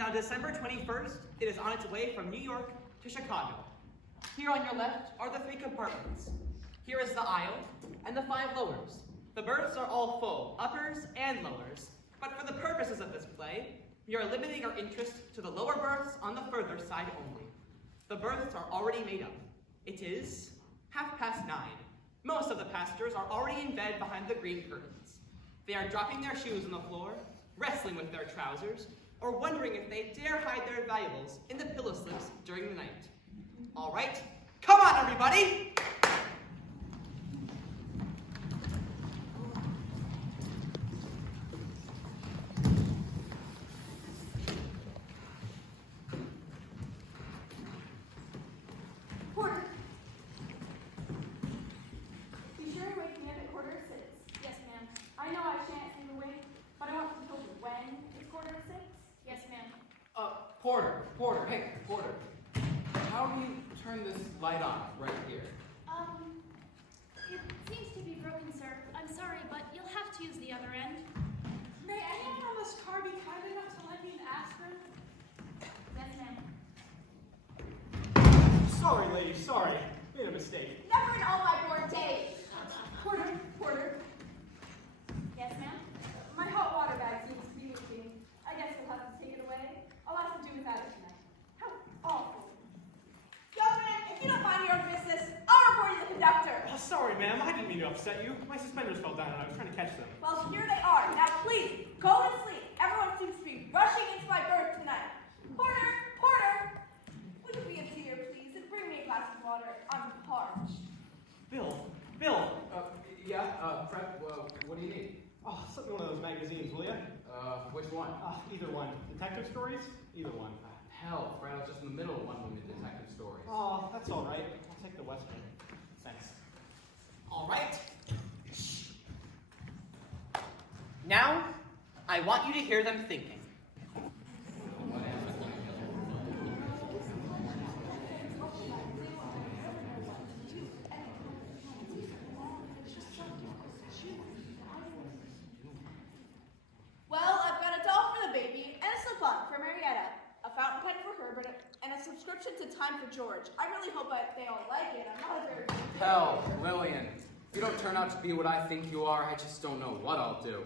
and on December 21st, it is on its way from New York to Chicago. Here on your left are the 3 compartments. Here is the aisle and the 5 lowers. The berths are all full, uppers and lowers, but for the purposes of this play, we are limiting our interest to the lower berths on the further side only. The berths are already made up. It is 9:30. Most of the passengers are already in bed behind the green curtains. They are dropping their shoes on the floor, wrestling with their trousers, or wondering if they dare hide their valuables in the pillow slips during the night. All right, come on, everybody! Porter! You sure you're waking up at 5:45? Yes, ma'am. I know I shan't see the wink, but I want to be told when it's 5:45. Yes, ma'am. Porter, hey, Porter. How do you turn this light on right here? It seems to be broken, sir. I'm sorry, but you'll have to use the other end. May anyone on this car be kind enough to lend me an aspirin? Yes, ma'am. Sorry, lady, sorry. Made a mistake. Never in all my born days! Porter. Yes, ma'am. My hot water bag seems to be leaking. I guess we'll have to take it away. I'll have to do without it tonight. How awful. Government, if you don't mind your own business, I'll report you to the conductor. Oh, sorry, ma'am. I didn't mean to upset you. My suspenders fell down and I was trying to catch them. Well, here they are. Now, please, go to sleep. Everyone seems to be rushing into my berth tonight. Porter, would you be a dear, please, and bring me a glass of water? I'm parched. Bill. Fred, what do you need? Oh, something one of those magazines, will ya? Which one? Either one. Detective stories? Either one. Hell, Fred, I was just in the middle of one of the detective stories. Oh, that's all right. I'll take the Western. Thanks. All right. Now, I want you to hear them thinking. Well, I've got a doll for the baby and a slip-on for Marietta, a fountain pen for Herbert, and a subscription to Time for George. I really hope they all like it. I'm not a very Hell, Lillian, if you don't turn out to be what I think you are, I just don't know what I'll do.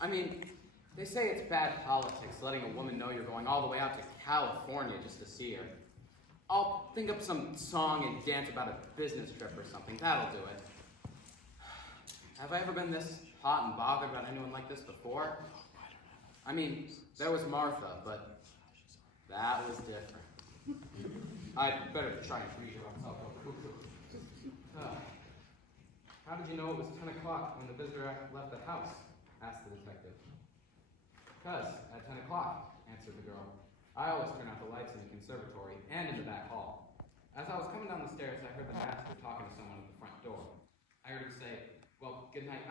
I mean, they say it's bad politics letting a woman know you're going all the way out to California just to see her. I'll think up some song and dance about a business trip or something. That'll do it. Have I ever been this hot and bothered about anyone like this before? I mean, there was Martha, but that was different. I'd better try and read it myself. How did you know it was 10 o'clock when the visitor left the house? Asked the detective. Because at 10 o'clock, answered the girl. I always turn out the lights in the conservatory and in the back hall. As I was coming down the stairs, I heard the master talking to someone at the front door. I heard him say, "Well, good night,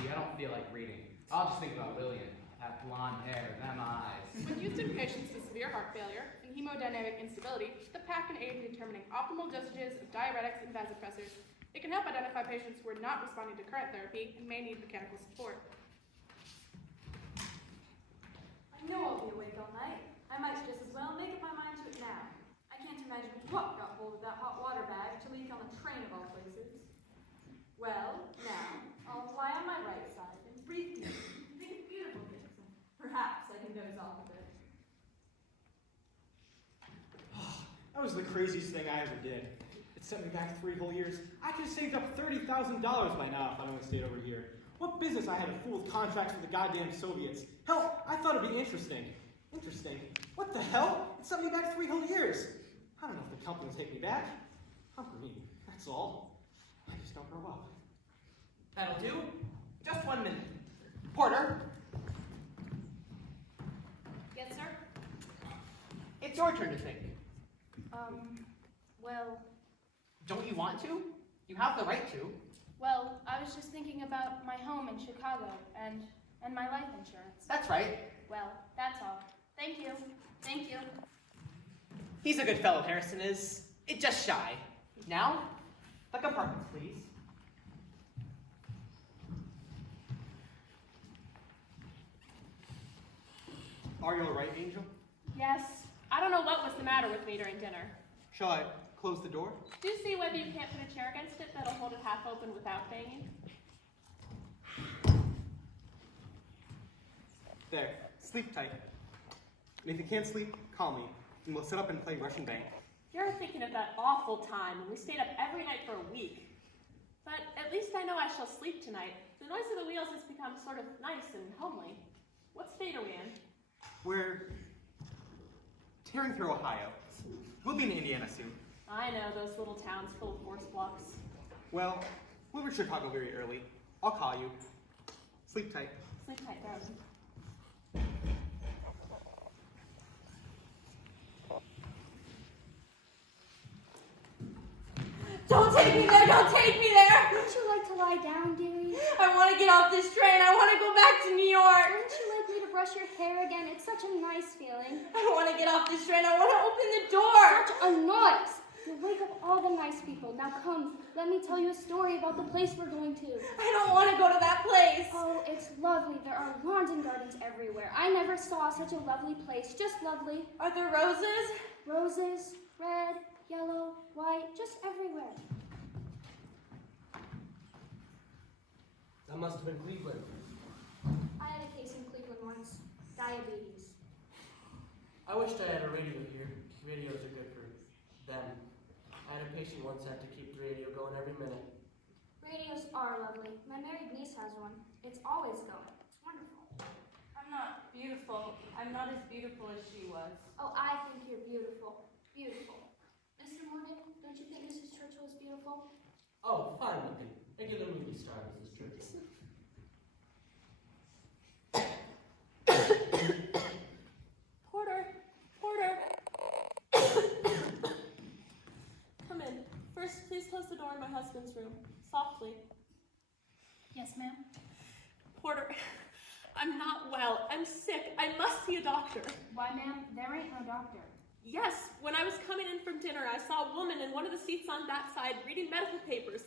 Gee, I don't feel like reading. I'll just think about Lillian. That blonde hair, them eyes." When used in patients with severe heart failure and hemodynamic instability, the PAC can aid in determining optimal dosages of diuretics and vasopressors. It can help identify patients who are not responding to current therapy and may need mechanical support. I know I'll be awake all night. I might just as well make up my mind to it now. I can't imagine what got hold of that hot water bag to leak on the train of all places. Well, now, I'll lie on my right side and breathe deep and think of beautiful things. Perhaps I can doze off a bit. That was the craziest thing I ever did. It sent me back 3 whole years. I could have saved up $30,000 by now if I'd only stayed over here. What business I had to fool with contracts with the goddamn Soviets? Hell, I thought it'd be interesting. Interesting? What the hell? It sent me back 3 whole years. I don't know if the company will take me back. I'm green, that's all. I just don't grow up. That'll do. Just 1 minute. Porter, Yes, sir? it's your turn to think. Well, Don't you want to? You have the right to. I was just thinking about my home in Chicago and my life insurance. That's right. Well, that's all. Thank you. Thank you. He's a good fellow, Harrison is. It's just shy. Now, the compartments, please. Are you all right, Angel? Yes. I don't know what was the matter with me during dinner. Shall I close the door? Do see whether you can't put a chair against it that'll hold it half open without banging. There, sleep tight. And if you can't sleep, call me, and we'll sit up and play Russian Bank. You're thinking of that awful time when we stayed up every night for a week. But at least I know I shall sleep tonight. The noise of the wheels has become sort of nice and homely. What state are we in? We're tearing through Ohio. We'll be in Indiana soon. I know, those little towns full of horse blocks. Well, we'll reach Chicago very early. I'll call you. Sleep tight. Sleep tight, darling. Don't take me there! Don't take me there! Wouldn't you like to lie down, dearie? I want to get off this train. I want to go back to New York. Wouldn't you like me to brush your hair again? It's such a nice feeling. I want to get off this train. I want to open the door. Such a noise! You wake up all the nice people. Now come, let me tell you a story about the place we're going to. I don't want to go to that place. Oh, it's lovely. There are lawns and gardens everywhere. I never saw such a lovely place. Just lovely. Are there roses? Roses, red, yellow, white, just everywhere. That must have been Cleveland. I had a case in Cleveland once. Diabetes. I wished I had a radio here. Radios are good for them. I had a patient once had to keep the radio going every minute. Radios are lovely. My married niece has one. It's always going. It's wonderful. I'm not beautiful. I'm not as beautiful as she was. Oh, I think you're beautiful. Beautiful. Mr. Morgan, don't you think Mrs. Churchill is beautiful? Oh, fine looking. Regular movie star, Mrs. Churchill. Porter! Porter! Come in. First, please close the door in my husband's room. Softly. Yes, ma'am. Porter, I'm not well. I'm sick. I must see a doctor. Why, ma'am, there ain't no doctor. Yes, when I was coming in from dinner, I saw a woman in one of the seats on that side reading medical papers.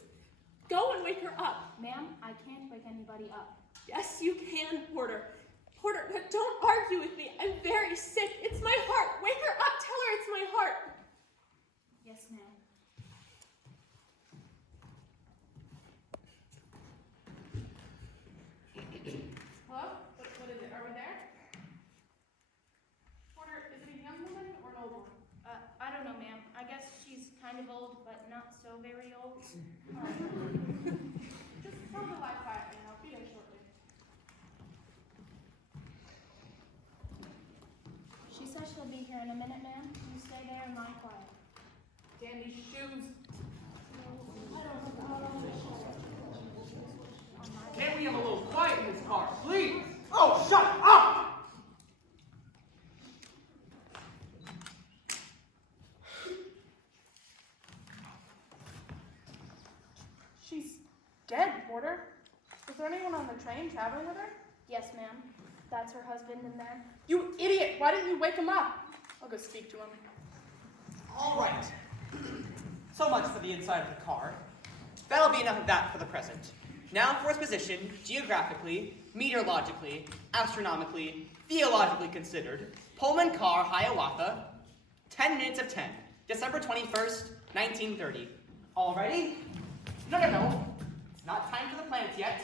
Go and wake her up. Ma'am, I can't wake anybody up. Yes, you can, Porter. Porter, but don't argue with me. I'm very sick. It's my heart. Wake her up. Tell her it's my heart. Yes, ma'am. Hello? What is it? Are we there? Porter, is it a young woman or an old woman? I don't know, ma'am. I guess she's kind of old, but not so very old. Just tell her to lie quietly and I'll be there shortly. She says she'll be here in a minute, ma'am. You stay there and lie quiet. Damn these shoes. Can't we have a little quiet in this car, please? Oh, shut up! She's dead, Porter. Is there anyone on the train traveling with her? Yes, ma'am. That's her husband in there. You idiot! Why didn't you wake him up? I'll go speak to him. All right. So much for the inside of the car. That'll be enough of that for the present. Now for its position, geographically, meteorologically, astronomically, theologically considered. Pullman car, Hiawatha, 10 minutes of 10, December 21st, 1930. All ready? No. It's not time for the planets yet,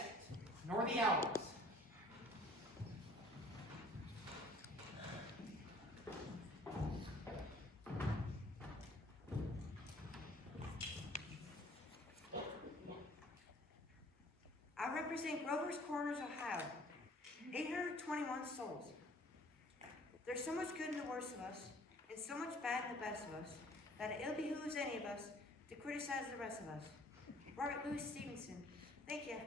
nor the hours. I represent Grover's Corners, Ohio. 821 souls. There's so much good in the worst of us, and so much bad in the best of us, that it ill behooves any of us to criticize the rest of us. Robert Louis Stevenson. Thank you.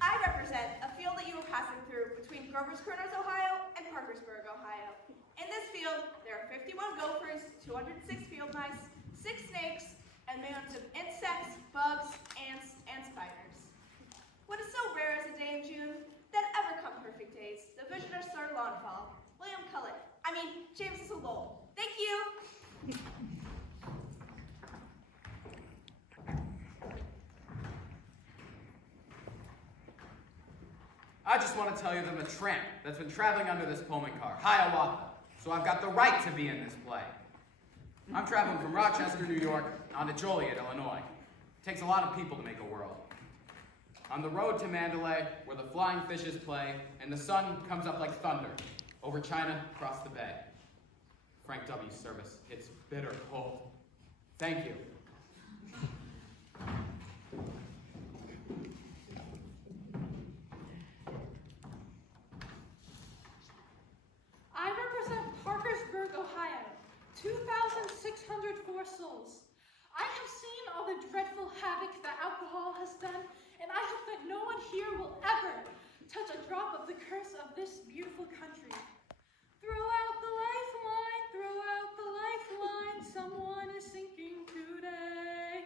I represent a field that you are passing through between Grover's Corners, Ohio and Parkersburg, Ohio. In this field, there are 51 gophers, 206 field mice, 6 snakes, and millions of insects, bugs, ants, and spiders. What is so rare as a day in June, then ever come perfect days, the visitor Sir Lawnfall, William Cullet, James Lowell. Thank you. just want to tell you that I'm a tramp that's been traveling under this Pullman car, Hiawatha, so I've got the right to be in this play. I'm traveling from Rochester, New York, on to Joliet, Illinois. It takes a lot of people to make a world. On the road to Mandalay, where the flying fishes play, and the sun comes up like thunder, over China, across the bay. Frank W.'s service, it's bitter cold. Thank you. I represent Parkersburg, Ohio. 2,604 souls. I have seen all the dreadful havoc that alcohol has done, and I hope that no one here will ever touch a drop of the curse of this beautiful country. Throw out the lifeline, someone is sinking today.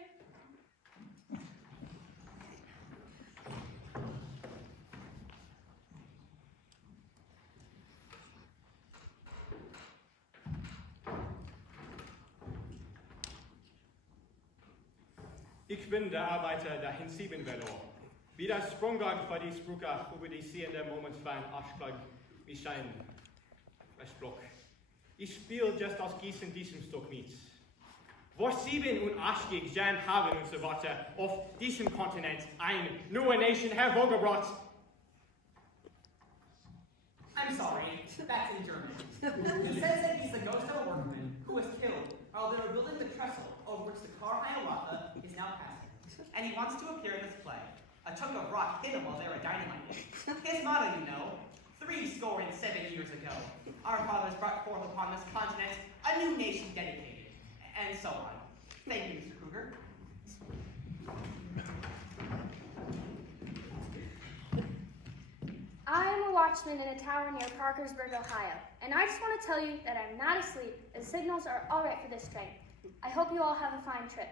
Ik ben de arbeider der Hinsieben verloren. Wie der sprunggang voor die spruker over die seende moments van Aschklag wie zijn Westblock. Ich spiel just als Gießen diesem Stück mit. Vor 7 und 80 Jan haben und so weiter auf diesem Kontinent eine neue Nation hervorgebracht. I'm sorry, that's in German. He says that he's the ghost of a workman who was killed while they were building the trestle over which the car Hiawatha is now passing. And he wants to appear in this play. A chunk of rock hit him while they were dynamiting. His motto, you know, 7 years ago, our fathers brought forth upon this continent a new nation dedicated, and so on. Thank you, Mr. Kruger. I am a watchman in a tower near Parkersburg, Ohio, and I just want to tell you that I'm not asleep. The signals are all right for this train. I hope you all have a fine trip.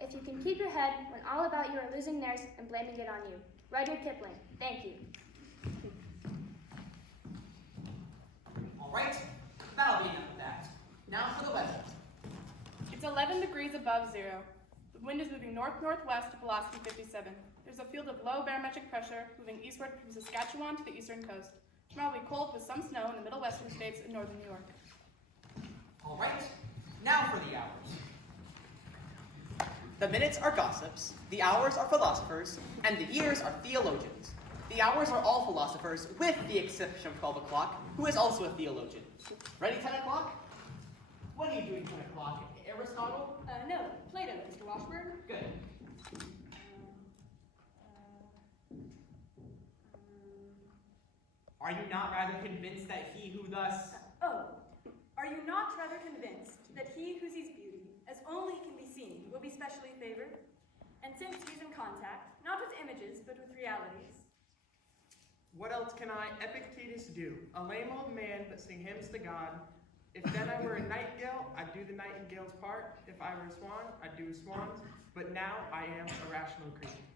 If you can keep your head when all about you are losing theirs and blaming it on you. Rudyard Kipling. Thank you. All right, that'll be enough of that. Now for the weather. It's 11 degrees above zero. The wind is moving north-northwest to velocity 57. There's a field of low barometric pressure moving eastward from Saskatchewan to the eastern coast. Tomorrow will be cold with some snow in the middle western states and northern New York. All right, now for the hours. The minutes are gossips, the hours are philosophers, and the years are theologians. The hours are all philosophers, with the exception of 12 o'clock, who is also a theologian. Ready, 10 o'clock? What are you doing, 10 o'clock? Aristotle? No, Plato, Mr. Washburn. Good. Are you not rather convinced that he who thus... Are you not rather convinced that he who sees beauty, as only can be seen, will be specially favored? And since he's in contact, not with images, but with realities. What else can I, Epictetus, do? A lame old man that sing hymns to God. If then I were a nightingale, I'd do the nightingale's part. If I were a swan, I'd do a swan's. But now I am a rational creature.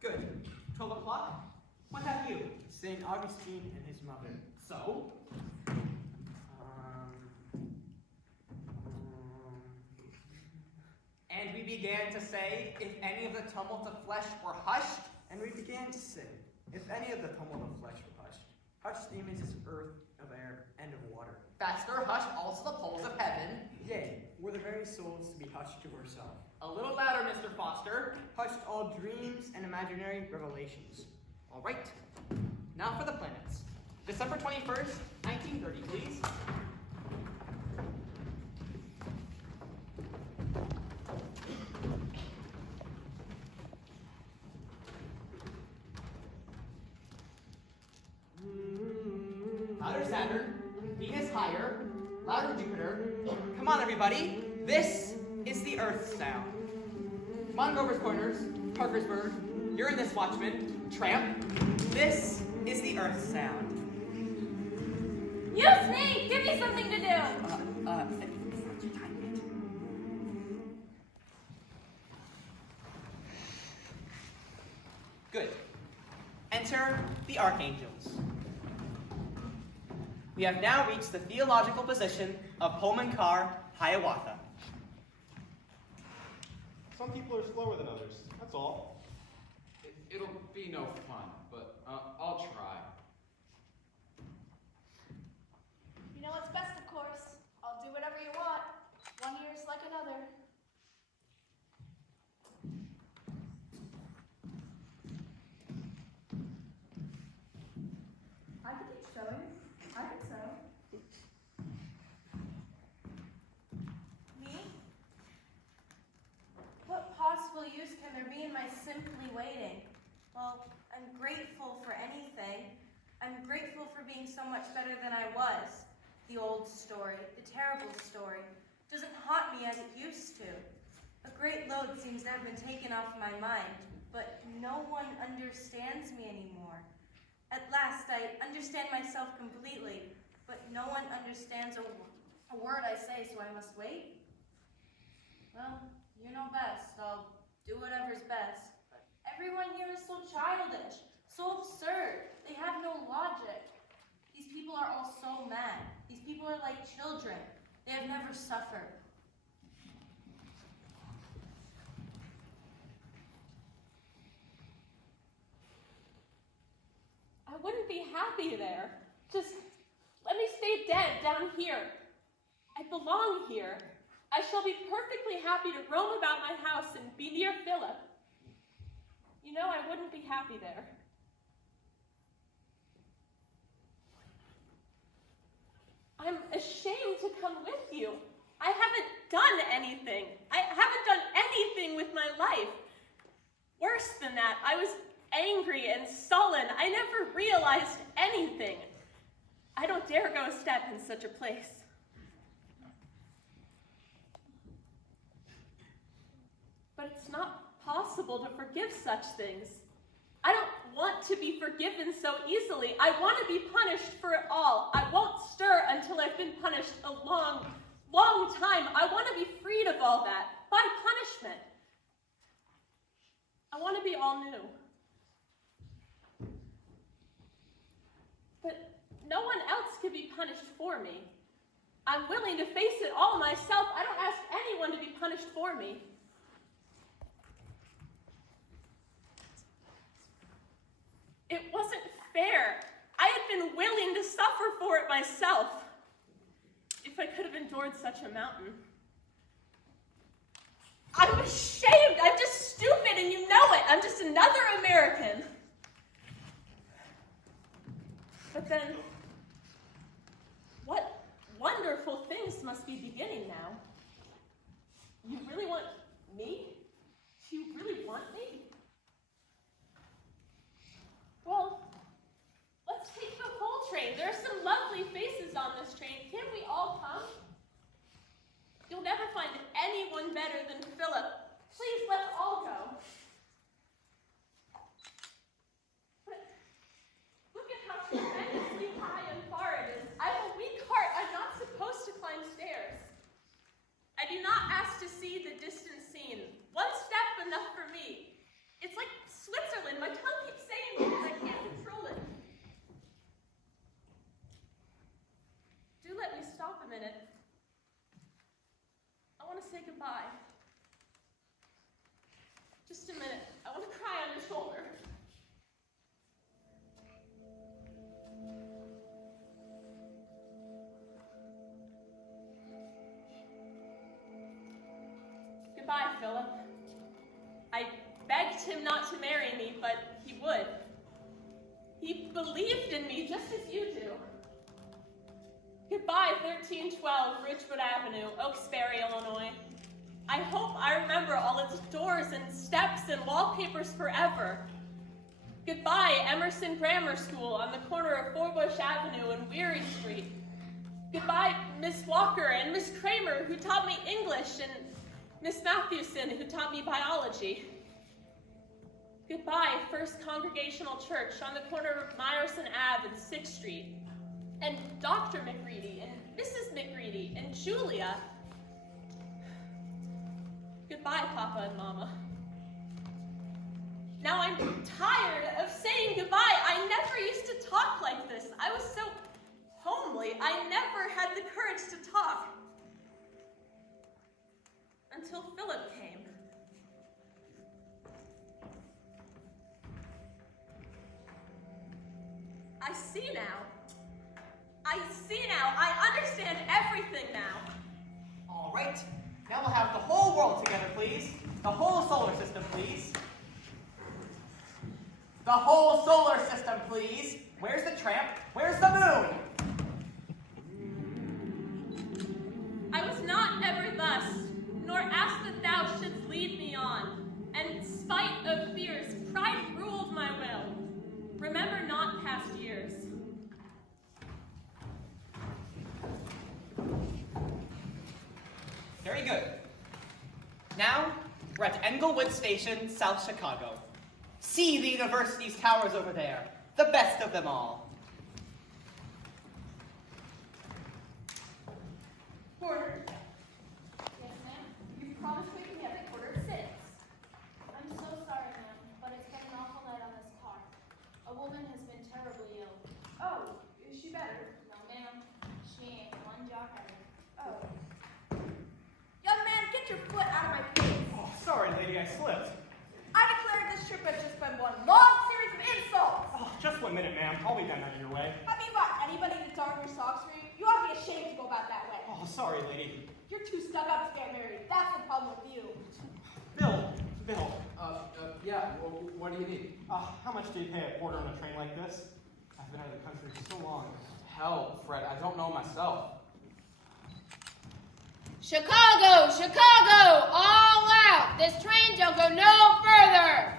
Good. 12 o'clock? What have you? St. Augustine and his mother. So? And we began to say, if any of the tumult of flesh were hushed. And we began to say, if any of the tumult of flesh were hushed, hushed the images of earth, of air, and of water. Faster hushed also the pulse of heaven. Yea, were the very souls to be hushed to herself. A little louder, Mr. Foster. Hushed all dreams and imaginary revelations. All right. Now for the planets. December 21st, 1930, please. Louder Saturn, Venus higher, louder Jupiter. Come on, everybody. This is the Earth sound. Come on, Grover's Corners, Parkersburg. You're in this, Watchman. Tramp. This is the Earth sound. You snake! Give me something to do! Good. Enter the Archangels. We have now reached the theological position of Pullman car Hiawatha. Some people are slower than others, that's all. It'll be no fun, but, I'll try. You know what's best, of course. I'll do whatever you want. One year's like another. I could keep sewing. I could sew. Me? What possible use can there be in my simply waiting? Well, I'm grateful for anything. I'm grateful for being so much better than I was. The old story, the terrible story, doesn't haunt me as it used to. A great load seems to have been taken off my mind, but no one understands me anymore. At last, I understand myself completely, but no one understands a word I say, so I must wait? Well, you know best. I'll do whatever's best. But everyone here is so childish, so absurd. They have no logic. These people are all so mad. These people are like children. They have never suffered. I wouldn't be happy there. Just let me stay dead down here. I belong here. I shall be perfectly happy to roam about my house and be near Philip. You know, I wouldn't be happy there. I'm ashamed to come with you. I haven't done anything. I haven't done anything with my life. Worse than that, I was angry and sullen. I never realized anything. I don't dare go a step in such a place. But it's not possible to forgive such things. I don't want to be forgiven so easily. I want to be punished for it all. I won't stir until I've been punished a long, long time. I want to be freed of all that by punishment. I want to be all new. But no one else can be punished for me. I'm willing to face it all myself. I don't ask anyone to be punished for me. It wasn't fair. I had been willing to suffer for it myself. If I could have endured such a mountain. I'm ashamed. I'm just stupid and you know it. I'm just another American. But then, what wonderful things must be beginning now? You really want me? Do you really want me? Well, let's take the whole train. There are some lovely faces on this train. Can't we all come? You'll never find anyone better than Philip. Please, let's all go. But look at how tremendously high and far it is. I have a weak heart. I'm not supposed to climb stairs. I do not ask to see the distant scene. One step enough for me. It's like Switzerland. My tongue keeps saying it, and I can't control it. Do let me stop a minute. I want to say goodbye. Just a minute. I want to cry on your shoulder. Goodbye, Philip. I begged him not to marry me, but he would. He believed in me just as you do. Goodbye, 1312 Ridgewood Avenue, Okesbury, Illinois. I hope I remember all its doors and steps and wallpapers forever. Goodbye, Emerson Grammar School on the corner of Forbush Avenue and Weary Street. Goodbye, Miss Walker and Miss Kramer, who taught me English, and Miss Matthewson, who taught me biology. Goodbye, First Congregational Church on the corner of Meyerson Ave and 6th Street. And Dr. McReady, and Mrs. McReady, and Julia. Goodbye, Papa and Mama. Now I'm tired of saying goodbye. I never used to talk like this. I was so homely. I never had the courage to talk. Until Philip came. I see now. I see now. I understand everything now. All right. Now we'll have the whole world together, please. The whole solar system, please. The whole solar system, please. Where's the tramp? Where's the moon? I was not ever thus, nor asked that thou shouldst lead me on. And spite of fears, pride ruled my will. Remember not past years. Very good. Now, we're at Englewood Station, South Chicago. See the university's towers over there, the best of them all. Porter. Yes, ma'am. You promised waking me up at 5:45. I'm so sorry, ma'am, but it's been an awful night on this car. A woman has been terribly ill. Oh, is she better? No, ma'am. She ain't one jot better. Oh. Young man, get your foot out of my face. Oh, sorry, lady, I slipped. I declare this trip has just been one long series of insults. Oh, just 1 minute, ma'am. I'll be done out of your way. Have you got anybody to darn your socks for you? You ought to be ashamed to go about that way. Oh, sorry, lady. You're too stuck up to get married. That's the problem with you. Bill. Yeah, well, what do you need? How much do you pay a porter on a train like this? I've been out of the country for so long. Hell, Fred, I don't know myself. Chicago, Chicago, all out. This train don't go no further.